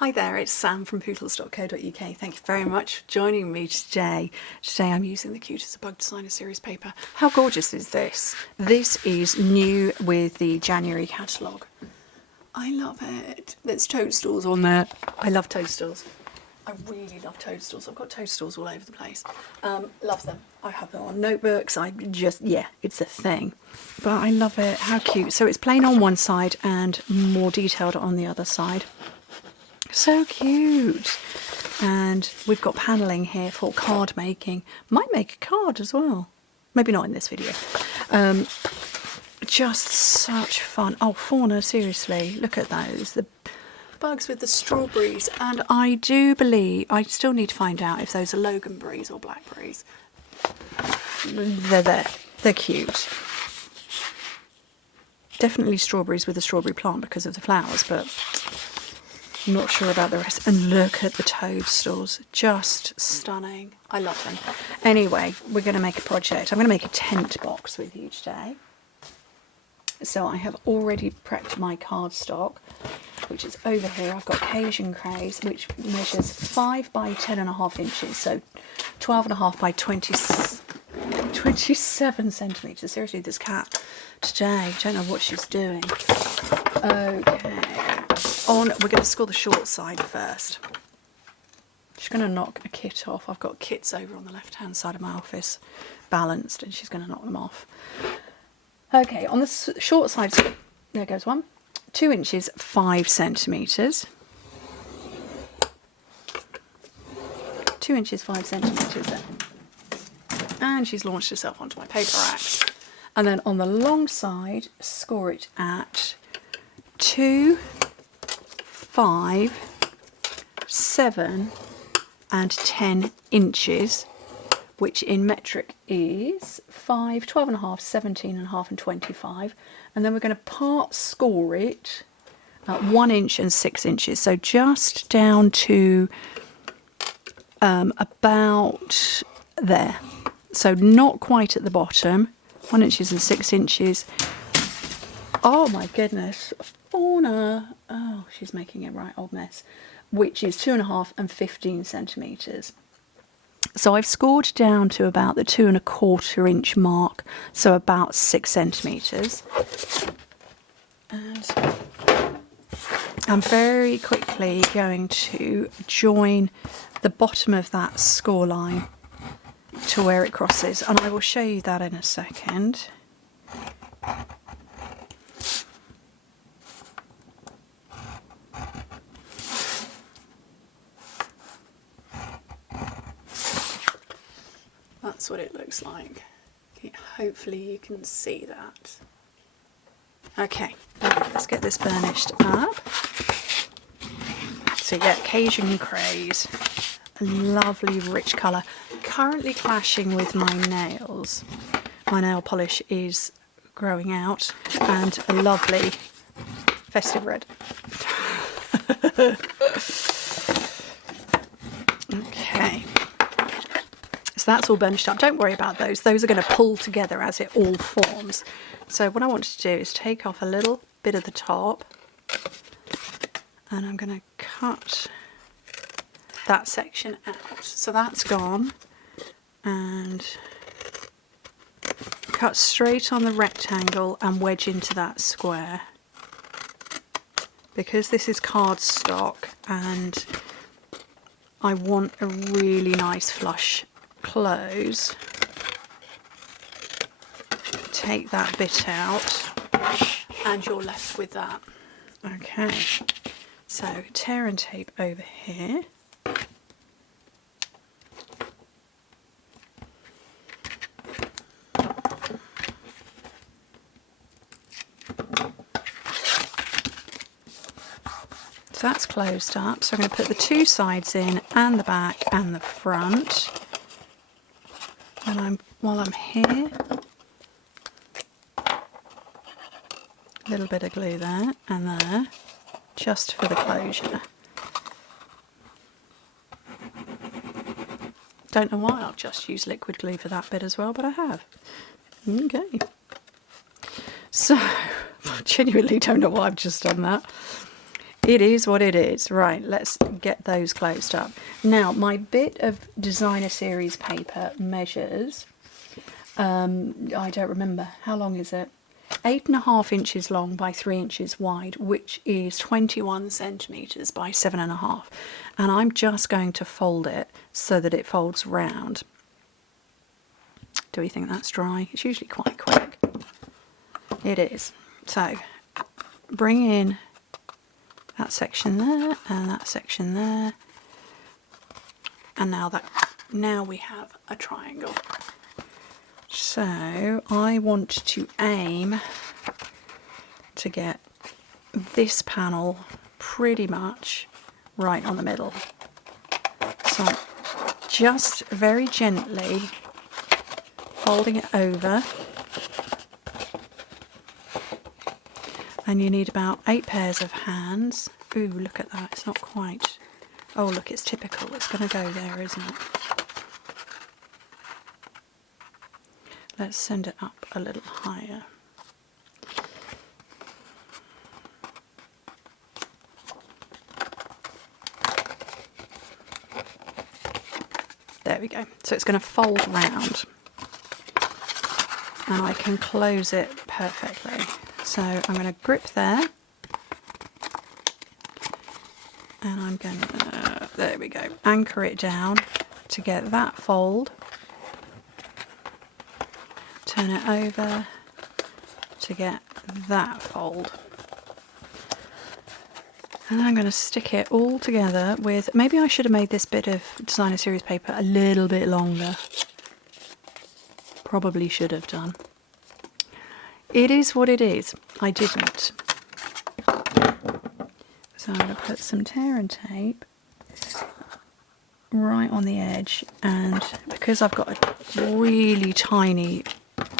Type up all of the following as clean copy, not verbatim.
Hi there, it's Sam from Pootles.co.uk. Thank you very much for joining me today. Today I'm using the Cute as a Bug Designer series paper. How gorgeous is this? This is new with the January catalogue. I love it. There's toadstools on there. I love toadstools. I really love toadstools. I've got toadstools all over the place. Love them. I have them on notebooks. It's a thing. But I love it. How cute. So it's plain on one side and more detailed on the other side. So cute. And we've got panelling here for card making. Might make a card as well. Maybe not in this video. Just such fun. Oh, fauna, seriously. Look at those. The bugs with the strawberries. And I do believe, I still need to find out if those are loganberries or blackberries. They're there. They're cute. Definitely strawberries with a strawberry plant because of the flowers, but I'm not sure about the rest. And look at the toadstools. Just stunning. I love them. Anyway, we're going to make a project. I'm going to make a tent box with you today. So I have already prepped my cardstock, which is over here. I've got Cajun Craze, which measures 5 by 10.5 inches. So 12.5 by 27 centimetres. Seriously, this cat today, don't know what she's doing. Okay. We're going to score the short side first. She's going to knock a kit off. I've got kits over on the left hand side of my office balanced, and she's going to knock them off. Okay, on the short side, there goes one. 2 inches 5 centimetres. 2 inches 5 centimetres there. And she's launched herself onto my paper racks. And then on the long side, score it at 2, 5, 7 and 10 inches, which in metric is 5, 12.5, 17.5 and 25. And then we're going to part score it at 1 inch and 6 inches. So just down to about there. So not quite at the bottom. 1 inch and 6 inches. Oh my goodness. Fauna. Oh, she's making a right old mess. Which is 2.5 and 15 centimetres. So I've scored down to about the 2.25 inch mark, so about 6 centimetres. And I'm very quickly going to join the bottom of that score line to where it crosses, and I will show you that in a second. That's what it looks like. Hopefully you can see that. Okay, let's get this burnished up. So yeah, Cajun Craze, a lovely rich colour. Currently clashing with my nails. My nail polish is growing out, and a lovely festive red. Okay. So that's all burnished up. Don't worry about those. Those are going to pull together as it all forms. So what I want to do is take off a little bit of the top, and I'm going to cut that section out. So that's gone, and cut straight on the rectangle and wedge into that square. Because this is cardstock and I want a really nice flush close, take that bit out and you're left with that. Okay, so tear and tape over here. So that's closed up, so I'm going to put the 2 sides in, and the back and the front. And while I'm here, a little bit of glue there and there, just for the closure. Don't know why I've just used liquid glue for that bit as well, but I have. Okay. So, I genuinely don't know why I've just done that. It is what it is. Right, let's get those closed up. Now, my bit of designer series paper measures, I don't remember, how long is it? 8.5 inches long by 3 inches wide, which is 21 centimetres by 7.5. And I'm just going to fold it so that it folds round. Do we think that's dry? It's usually quite quick. It is. So, bring in that section there and that section there. And now we have a triangle. So I want to aim to get this panel pretty much right on the middle. So I'm just very gently folding it over. And you need about 8 pairs of hands. Ooh, look at that, it's not quite. Oh look, it's typical, it's going to go there, isn't it? Let's send it up a little higher. There we go. So it's going to fold round. And I can close it perfectly. So I'm going to grip there. And I'm going to, there we go, anchor it down to get that fold. Turn it over to get that fold. And I'm going to stick it all together with, maybe I should have made this bit of designer series paper a little bit longer. Probably should have done. It is what it is. I didn't. So I'm going to put some tear and tape right on the edge, and because I've got a really tiny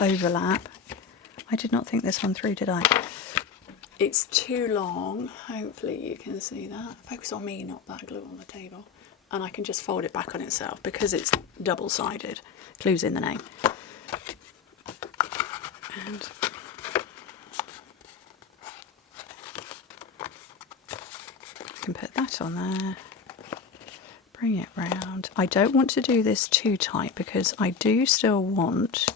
overlap, I did not think this one through, did I? It's too long. Hopefully you can see that. Focus on me, not that glue on the table. And I can just fold it back on itself because it's double-sided. Clue's in the name. And I can put that on there. Bring it round. I don't want to do this too tight because I do still want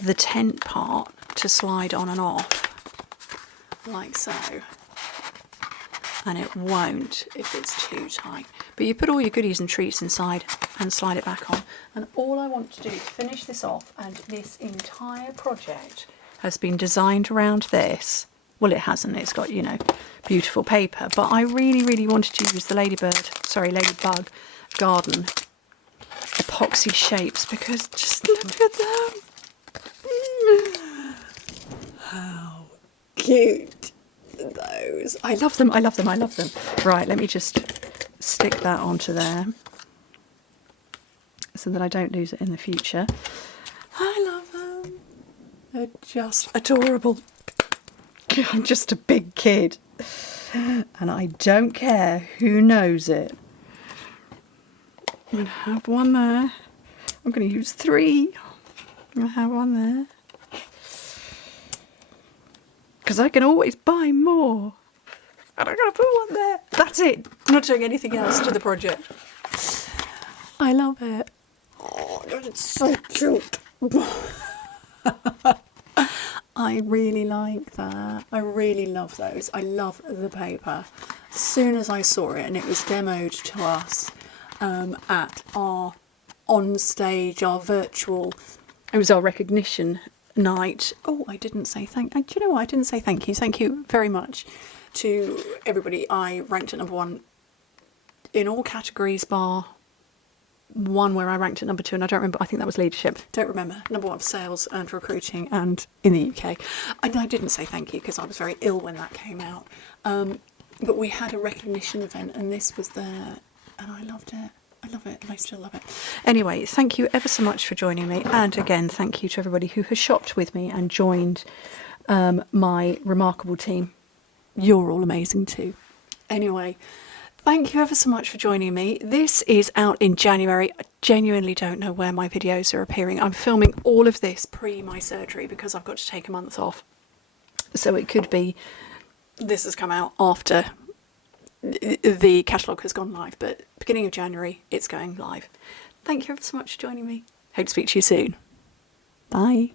the tent part to slide on and off like so, and it won't if it's too tight. But you put all your goodies and treats inside and slide it back on, and all I want to do is finish this off, and this entire project has been designed around this. Well, it hasn't, it's got, you know, beautiful paper, but I really wanted to use the ladybug garden epoxy shapes because just look at them. How cute those. I love them, I love them, I love them. Right, let me just stick that onto there so that I don't lose it in the future. I love them. They're just adorable. I'm just a big kid and I don't care who knows it. I'm going to have one there. I'm going to use 3. I'm going to have one there. Because I can always buy more. And I'm going to put one there. That's it. I'm not doing anything else to the project. I love it. Oh, it's so cute. I really like that. I really love those. I love the paper. As soon as I saw it and it was demoed to us at our on stage, our virtual, it was our recognition night. Oh, I didn't say thank you. Do you know what? I didn't say thank you. Thank you very much to everybody. I ranked at #1 in all categories bar one where I ranked at #2, and I don't remember, I think that was leadership. Don't remember. #1 for sales and recruiting and in the UK. And I didn't say thank you because I was very ill when that came out. But we had a recognition event and this was there and I loved it. I love it and I still love it. Anyway, thank you ever so much for joining me, and again thank you to everybody who has shopped with me and joined my remarkable team. You're all amazing too. Anyway, thank you ever so much for joining me. This is out in January. I genuinely don't know where my videos are appearing. I'm filming all of this pre my surgery because I've got to take a month off. So it could be this has come out after the catalogue has gone live, but beginning of January, it's going live. Thank you ever so much for joining me. Hope to speak to you soon. Bye.